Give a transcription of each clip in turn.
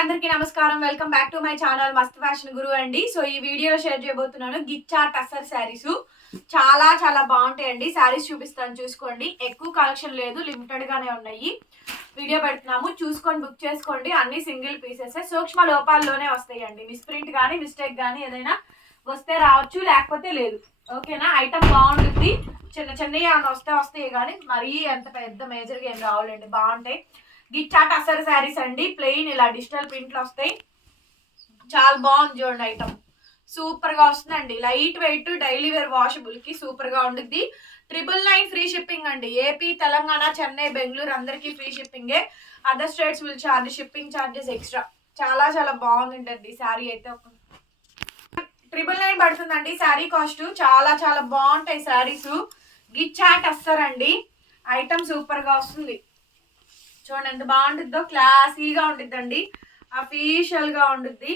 అందరికీ నమస్కారం. Welcome back to my channel మస్త్ ఫ్యాషన్ గురు అండి. సో ఈ వీడియోలో షేర్ చేయబోతున్నాను గిచ్చా టస్సర్ శారీస్. చాలా చాలా బాగుంటాయండి. శారీస్ చూపిస్తాను, చూసుకోండి. ఎక్కువ కలెక్షన్ లేదు, లిమిటెడ్ గానే ఉన్నాయి. వీడియో పెడుతున్నాము, చూసుకొని బుక్ చేసుకోండి. అన్ని సింగిల్ పీసెస్, సూక్ష్మ లోపాల్లోనే వస్తాయండి. మిస్ప్రింట్ కానీ మిస్టేక్ కానీ ఏదైనా వస్తే రావచ్చు, లేకపోతే లేదు. ఓకేనా? ఐటమ్ బాగుంటుంది. చిన్న చిన్నవి ఏమైనా వస్తాయి కానీ మరీ ఎంత పెద్ద మేజర్గా ఏం రావాలండి. బాగుంటాయి. గిచ్చా టస్సర్ శారీస్ అండి. ప్లెయిన్ ఇలా డిజిటల్ ప్రింట్లు వస్తాయి. చాలా బాగుంది చూడండి. ఐటమ్ సూపర్ గా వస్తుందండి. Light weight, daily wear, washable కి సూపర్ గా ఉంటుంది. 999 ఫ్రీ షిప్పింగ్ అండి. ఏపీ, తెలంగాణ, చెన్నై, బెంగళూరు అందరికి ఫ్రీ షిప్పింగే. Other states will charge shipping charges extra. చాలా చాలా బాగుందండి శారీ అయితే. 999 పడుతుందండి శారీ కాస్ట్. చాలా చాలా బాగుంటాయి శారీస్. గిచ్చా టస్సర్ అండి. ఐటమ్ సూపర్ గా వస్తుంది. చూడండి ఎంత బాగుంటుందో. క్లాసీగా ఉంటుందండి, అఫీషియల్ గా ఉంటుంది.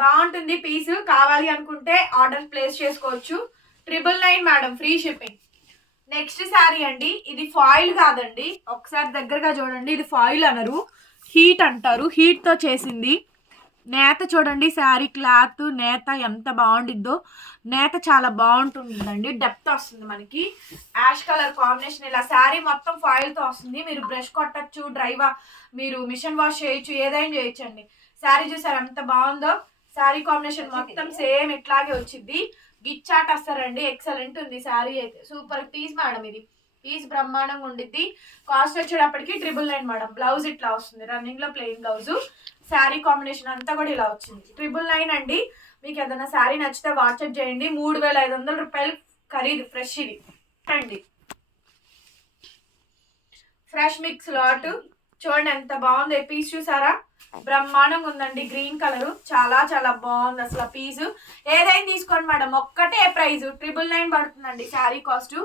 బాగుంటుంది పీస్. కావాలి అనుకుంటే ఆర్డర్ ప్లేస్ చేసుకోవచ్చు. 999 madam, free shipping. Next sari అండి. ఇది ఫాయిల్ కాదండి, ఒకసారి దగ్గరగా చూడండి. ఇది ఫాయిల్ అనరు, హీట్ అంటారు. హీట్ తో చేసింది. నేత చూడండి, శారీ క్లాత్ నేత ఎంత బాగుండిద్దో. నేత చాలా బాగుంటుందండి. డెప్త్ వస్తుంది మనకి. Ash colour combination. ఇలా శారీ మొత్తం ఫాయిల్ తో వస్తుంది. మీరు బ్రష్ కొట్టచ్చు, మీరు మిషన్ వాష్ చేయొచ్చు, ఏదైనా చేయొచ్చు అండి. శారీ చూసారు ఎంత బాగుందో. శారీ కాంబినేషన్ మొత్తం సేమ్ ఇట్లాగే వచ్చింది. గిచ్చా టస్సర్ అండి. ఎక్సలెంట్ ఉంది శారీ అయితే. Super piece madam. ఇది పీస్ బ్రహ్మాండంగా ఉండిద్ది. కాస్ట్ వచ్చేటప్పటికి 999 మేడం. బ్లౌజ్ ఇట్లా వస్తుంది, రన్నింగ్ లో ప్లెయిన్ బ్లౌజ్. శారీ కాంబినేషన్ అంతా కూడా ఇలా వచ్చింది. 999 అండి. మీకు ఏదైనా శారీ నచ్చితే వాట్సాప్ చేయండి. 3500 రూపాయలు ఖరీదు. ఫ్రెష్ ఇది అండి. Fresh mix lot. చూడండి ఎంత బాగుంది. పీస్ చూసారా? బ్రహ్మాండంగా ఉందండి. గ్రీన్ కలర్ చాలా చాలా బాగుంది అసలు. పీస్ ఏదైనా తీసుకోండి మేడం, ఒక్కటే ప్రైస్. 999 పడుతుందండి శారీ కాస్ట్.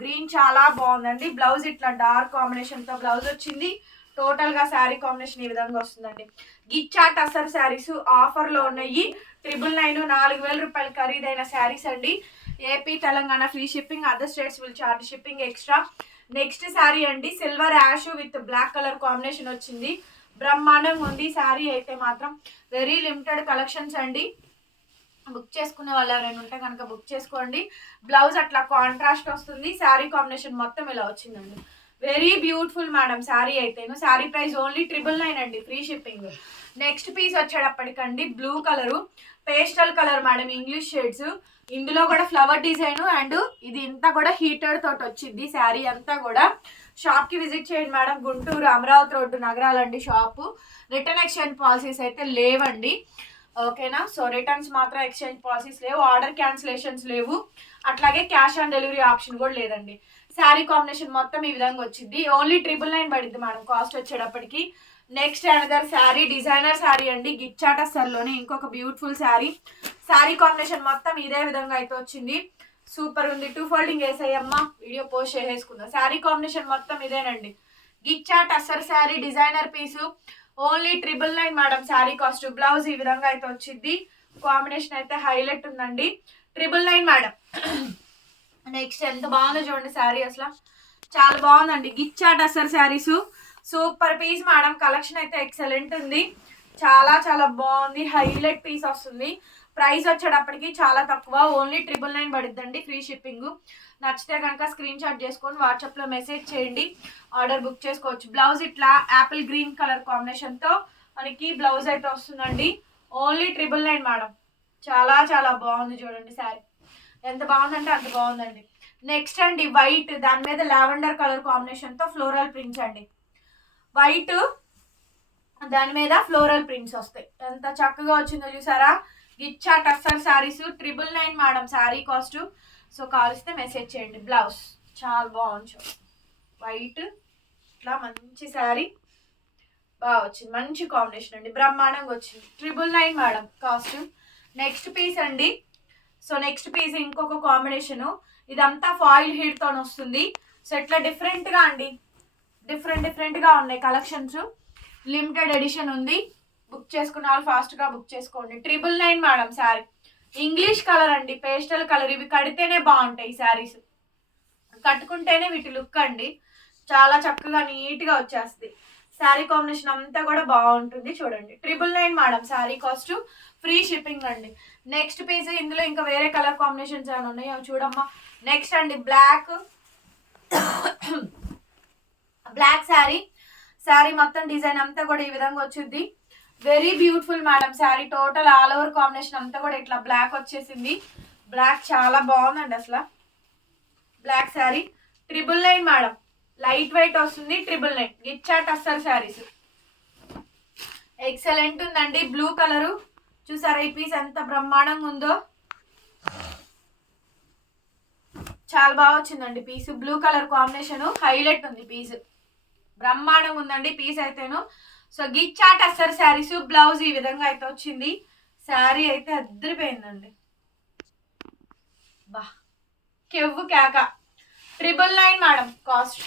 గ్రీన్ చాలా బాగుందండి. బ్లౌజ్ ఇట్లా డార్క్ కాంబినేషన్ తో బ్లౌజ్ వచ్చింది. టోటల్ గా శారీ కాంబినేషన్ ఈ విధంగా వస్తుందండి. గిచ్చా టస్సర్ శారీస్ ఆఫర్ లో ఉన్నాయి. 999, 4000 రూపాయలు ఖరీదైన శారీస్ అండి. AP, Telangana free shipping. Other states will charge shipping extra. Next sari అండి. Silver ash with black colour combination వచ్చింది. బ్రహ్మాండంగా ఉంది శారీ అయితే మాత్రం. వెరీ లిమిటెడ్ కలెక్షన్స్ అండి. బుక్ చేసుకునే వాళ్ళు ఎవరైనా ఉంటే కనుక బుక్ చేసుకోండి. బ్లౌజ్ అట్లా కాంట్రాస్ట్ వస్తుంది. శారీ కాంబినేషన్ మొత్తం ఇలా వచ్చిందండి. వెరీ బ్యూటిఫుల్ మేడం శారీ అయితే. శారీ ప్రైస్ ఓన్లీ 999 అండి, ఫ్రీ షిప్పింగ్. నెక్స్ట్ పీస్ వచ్చేటప్పటికండి blue colour, pastel colour madam, English shades. ఇందులో కూడా ఫ్లవర్ డిజైన్ అండ్ ఇది ఇంతా కూడా హీటెడ్ తోటి వచ్చింది శారీ అంతా కూడా. షాప్ కి విజిట్ చేయండి మేడం. గుంటూరు అమరావతి రోడ్డు నగరాలండి షాపు. రిటర్న్ ఎక్స్చేంజ్ పాలసీస్ అయితే లేవండి. ఓకేనా? సో రిటర్న్స్ మాత్రం, ఎక్స్చేంజ్ పాలసీస్ లేవు. ఆర్డర్ క్యాన్సిలేషన్స్ లేవు. అట్లాగే క్యాష్ ఆన్ డెలివరీ ఆప్షన్ కూడా లేదండి. శారీ కాంబినేషన్ మొత్తం ఈ విధంగా వచ్చింది. ఓన్లీ 999 పడింది మేడం కాస్ట్ వచ్చేటప్పటికి. Next another sari, designer sari అండి. గిచ్చా టస్సర్ లోనే ఇంకొక బ్యూటిఫుల్ శారీ. శారీ కాంబినేషన్ మొత్తం ఇదే విధంగా అయితే వచ్చింది. సూపర్ ఉంది. 2 ఫోల్డింగ్ వేసాయమ్మా, వీడియో పోస్ట్ చేసేసుకుందాం. శారీ కాంబినేషన్ మొత్తం ఇదేనండి. Ghicha tussar sari, designer piece. Only 999 madam sari cost. Blouse ఈ విధంగా అయితే వచ్చింది. కాంబినేషన్ అయితే హైలైట్ ఉందండి. 999 మేడం. నెక్స్ట్ ఎంత బాగుందో చూడండి శారీ అసలు. చాలా బాగుందండి. Ghicha tussar saris super piece madam. Collection అయితే ఎక్సలెంట్ ఉంది. చాలా చాలా బాగుంది. హైలైట్ పీస్ వస్తుంది. ప్రైస్ వచ్చేటప్పటికి చాలా తక్కువ. ఓన్లీ 999 పడుద్దండి, ఫ్రీ షిప్పింగ్. నచ్చితే కనుక స్క్రీన్ షాట్ చేసుకొని వాట్సాప్ లో మెసేజ్ చేయండి, ఆర్డర్ బుక్ చేసుకోవచ్చు. బ్లౌజ్ ఇట్లా యాపిల్ గ్రీన్ కలర్ కాంబినేషన్ తో మనకి బ్లౌజ్ అయితే వస్తుందండి. Only 999 madam. చాలా చాలా బాగుంది చూడండి శారీ. ఎంత బాగుందంటే అంత బాగుందండి. నెక్స్ట్ అండి వైట్, దాని మీద లావెండర్ కలర్ కాంబినేషన్ తో ఫ్లోరల్ ప్రింట్స్ అండి. వైట్ దాని మీద ఫ్లోరల్ ప్రింట్స్ వస్తాయి. ఎంత చక్కగా వచ్చిందో చూసారా? Ghicha tussar saris 999 madam sari cost. So కాలిస్తే మెసేజ్ చేయండి. బ్లౌజ్ చాలా బాగుంది. వైట్ ఇట్లా మంచి శారీ బాగా వచ్చింది. మంచి కాంబినేషన్ అండి. బ్రహ్మాండంగా వచ్చింది. 999 మేడం కాస్ట్. నెక్స్ట్ పీస్ అండి. సో నెక్స్ట్ పీస్ ఇంకొక కాంబినేషన్. ఇదంతా ఫాయిల్ హీట్ తో వస్తుంది. సో ఇట్లా డిఫరెంట్ గా అండి, డిఫరెంట్ గా ఉన్నాయి కలెక్షన్స్. లిమిటెడ్ ఎడిషన్ ఉంది. బుక్ చేసుకున్న వాళ్ళు ఫాస్ట్ గా బుక్ చేసుకోండి. 999 మేడం శారీ. ఇంగ్లీష్ కలర్ అండి, పేస్టల్ కలర్. ఇవి కడితేనే బాగుంటాయి శారీస్, కట్టుకుంటేనే వీటి లుక్ అండి. చాలా చక్కగా నీట్ గా వచ్చేస్తుంది. శారీ కాంబినేషన్ అంతా కూడా బాగుంటుంది చూడండి. 999 madam sari cost, free shipping అండి. నెక్స్ట్ పీస్ ఇందులో ఇంకా వేరే కలర్ కాంబినేషన్స్ ఏమైనా ఉన్నాయి అవి చూడమ్మా. నెక్స్ట్ అండి బ్లాక్ శారీ మొత్తం డిజైన్ అంతా కూడా ఈ విధంగా వచ్చింది. Very beautiful madam sari. Total all over combination అంతా కూడా ఇట్లా బ్లాక్ వచ్చేసింది. బ్లాక్ చాలా బాగుందండి అసలు. Black sari 999 madam. Light weight వస్తుంది. 999 గిచ్చా టస్సర్ శారీస్. ఎక్సలెంట్ ఉందండి. బ్లూ కలరు చూసారా ఈ పీస్ ఎంత బ్రహ్మాండంగా ఉందో. చాలా బాగా వచ్చిందండి piece. Blue colour combination highlight ఉంది పీస్. బ్రహ్మాండంగా ఉందండి పీస్ అయితేను. సో గిచ్చా టస్సర్ శారీస్. బ్లౌజ్ ఈ విధంగా అయితే వచ్చింది. శారీ అయితే అద్దరిపోయిందండి. బా కెవ్వు కేక. 999 మేడం కాస్ట్.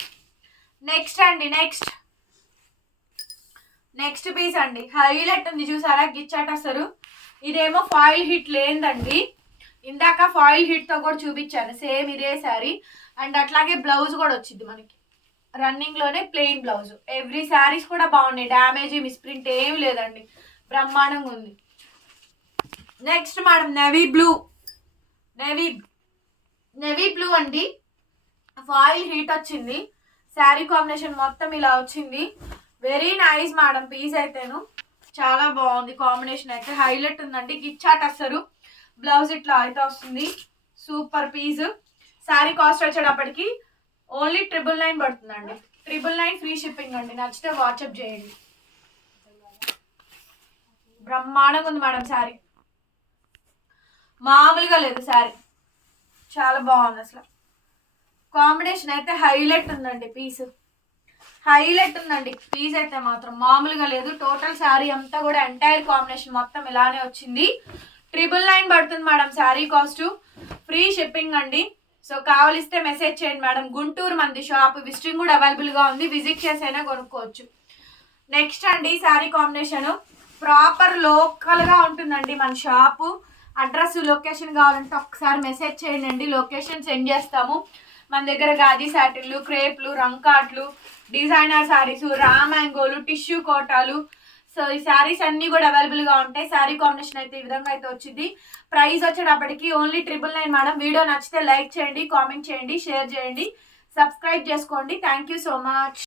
నెక్స్ట్ అండి నెక్స్ట్ పీస్ అండి హైలైట్ ఉంది చూసారా గిచ్చా టస్సరు. ఇదేమో ఫాయిల్ హిట్ లేదండి. ఇందాక ఫాయిల్ హిట్ తో కూడా చూపించాను సేమ్ ఇదే శారీ. అండ్ అట్లాగే బ్లౌజ్ కూడా వచ్చింది మనకి రన్నింగ్ లోనే ప్లెయిన్ బ్లౌజ్. ఎవ్రీ శారీస్ కూడా బాగున్నాయి. డ్యామేజ్ మిస్ప్రింట్ ఏమి లేదండి. బ్రహ్మాండంగా ఉంది. నెక్స్ట్ మేడం నెవీ బ్లూ అండి. ఫాయిల్ హీట్ వచ్చింది. శారీ కాంబినేషన్ మొత్తం ఇలా వచ్చింది. వెరీ నైస్ మేడం పీస్ అయితేను చాలా బాగుంది. కాంబినేషన్ అయితే హైలైట్ ఉందండి. గిచ్చా టస్సరు. బ్లౌజ్ ఇట్లా అయితే వస్తుంది. Super piece. శారీ కాస్ట్ వచ్చేటప్పటికి ఓన్లీ 999 పడుతుందండి. 999 ఫ్రీ షిప్పింగ్ అండి. నచ్చితే వాట్సాప్ చేయండి. బ్రహ్మాండంగా ఉంది మేడం శారీ. మామూలుగా లేదు శారీ. చాలా బాగుంది అసలు. కాంబినేషన్ అయితే హైలైట్ ఉందండి పీస్. హైలైట్ ఉందండి పీస్ అయితే మాత్రం మామూలుగా లేదు. టోటల్ శారీ అంతా కూడా ఎంటైర్ కాంబినేషన్ మొత్తం ఇలానే వచ్చింది. 999 పడుతుంది madam sari cost. Free shipping అండి. సో కావలిస్తే మెసేజ్ చేయండి మేడం. గుంటూరు మంది షాప్. విజిటింగ్ కూడా అవైలబుల్గా ఉంది. విజిట్ చేసైనా కొనుక్కోవచ్చు. నెక్స్ట్ అండి శారీ కాంబినేషన్ ప్రాపర్ లోకల్గా ఉంటుందండి మన షాపు. అడ్రస్ లొకేషన్ కావాలంటే ఒకసారి మెసేజ్ చేయండి. లొకేషన్ సెండ్ చేస్తాము. మన దగ్గర గాజీ శాటిన్లు, క్రేప్లు, రంకాట్లు, డిజైనర్ శారీస్, రా మ్యాంగోలు, టిష్యూ కోటాలు. సో ఈ శారీస్ అన్ని కూడా అవైలబుల్గా ఉంటాయి. శారీ కాంబినేషన్ అయితే ఈ విధంగా అయితే వచ్చింది. ప్రైస్ వచ్చేటప్పటికి ఓన్లీ 999 మేడం. వీడియో నచ్చితే లైక్ చేయండి, కామెంట్ చేయండి, షేర్ చేయండి, సబ్స్క్రైబ్ చేసుకోండి. Thank you so much.